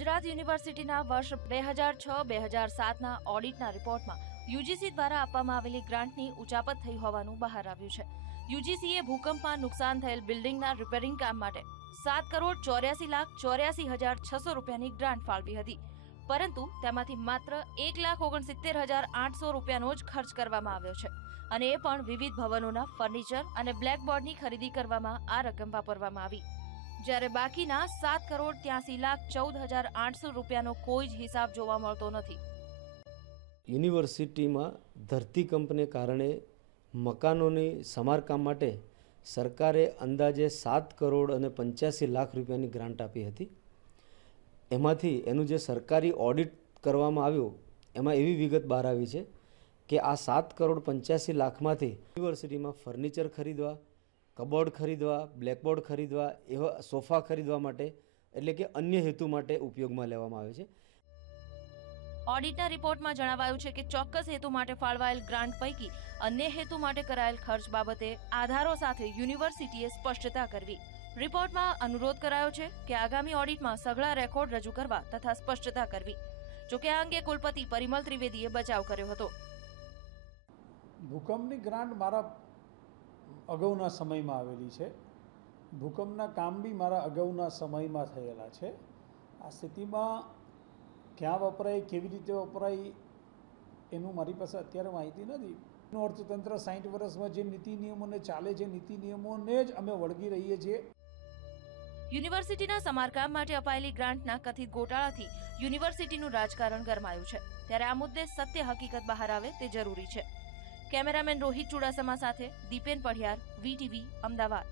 ગુજરાત યુનિવર્સિટીના વર્ષ 2006-2007ના ઓડિટના રિપોર્ટમાં યુજીસી દ્વારા આપવામાં આવેલી ગ્રાન્ટની ઉચાપત થઈ હોવાનું બહાર આવ્યું છે. યુજીસીએ ભૂકંપમાં નુકસાન થયેલ બિલ્ડિંગના રિપેરિંગ કામ માટે 7,84,84,600 રૂપિયાની ગ્રાન્ટ ફાળવી હતી, પરંતુ તેમાંથી માત્ર 1,69,800 રૂપિયાનો જ ખર્ચ કરવામાં આવ્યો છે અને એ પણ વિવિધ ભવનોના ફર્નિચર અને બ્લેકબોર્ડની ખરીદી કરવામાં આ રકમ વાપરવામાં આવી, જ્યારે બાકીના 7,83,14,800 રૂપિયાનો કોઈ જ હિસાબ જોવા મળતો નથી. યુનિવર્સિટીમાં ધરતીકંપને કારણે મકાનોની સમારકામ માટે સરકારે અંદાજે 7,85,00,000 રૂપિયાની ગ્રાન્ટ આપી હતી. એમાંથી એનું જે સરકારી ઓડિટ કરવામાં આવ્યું એમાં એવી વિગત બહાર આવી છે કે આ 7,85,00,000માંથી યુનિવર્સિટીમાં ફર્નિચર ખરીદવા, કબોર્ડ ખરીદવા, બ્લેકબોર્ડ ખરીદવા, એવા સોફા ખરીદવા માટે એટલે કે અન્ય હેતુ માટે ઉપયોગમાં લેવામાં આવે છે. ઓડિટના રિપોર્ટમાં જણાવાયું છે કે ચોક્કસ હેતુ માટે ફાળવાયેલ ગ્રાન્ટ પૈકી અન્ય હેતુ માટે કરાયેલ ખર્ચ બાબતે આધારો સાથે યુનિવર્સિટીએ સ્પષ્ટતા કરવી. રિપોર્ટમાં અનુરોધ કરાયો છે કે આગામી ઓડિટમાં સઘળા રેકોર્ડ રજૂ કરવા તથા સ્પષ્ટતા કરવી. જોકે આ અંગે કુલપતિ પરિમલ ત્રિવેદીએ બચાવ કર્યો હતો. ભૂકંપની ગ્રાન્ટ મારા અગાઉના સમયમાં આવેલી છે. ભૂકંપના કામ બી મારા અગાઉના સમયમાં થયેલા છે. આ સ્થિતિમાં ક્યાં વપરાય, કેવી રીતે વપરાય એનું મારી પાસે અત્યારે માહિતી નથી. અર્થતંત્ર 60 વર્ષમાં જે નીતિ નિયમોને ચાલે છે, નીતિ નિયમોને જ અમે વળગી રહીએ છીએ. યુનિવર્સિટીના સમારકામ માટે અપાયેલી ગ્રાન્ટના કથિત ગોટાળાથી યુનિવર્સિટીનું રાજકારણ ગરમાયું છે, ત્યારે આ મુદ્દે સત્ય હકીકત બહાર આવે તે જરૂરી છે. કેમેરામેન રોહિત ચુડાસમા સાથે દીપેન પઢિયાર, VTV, અમદાવાદ.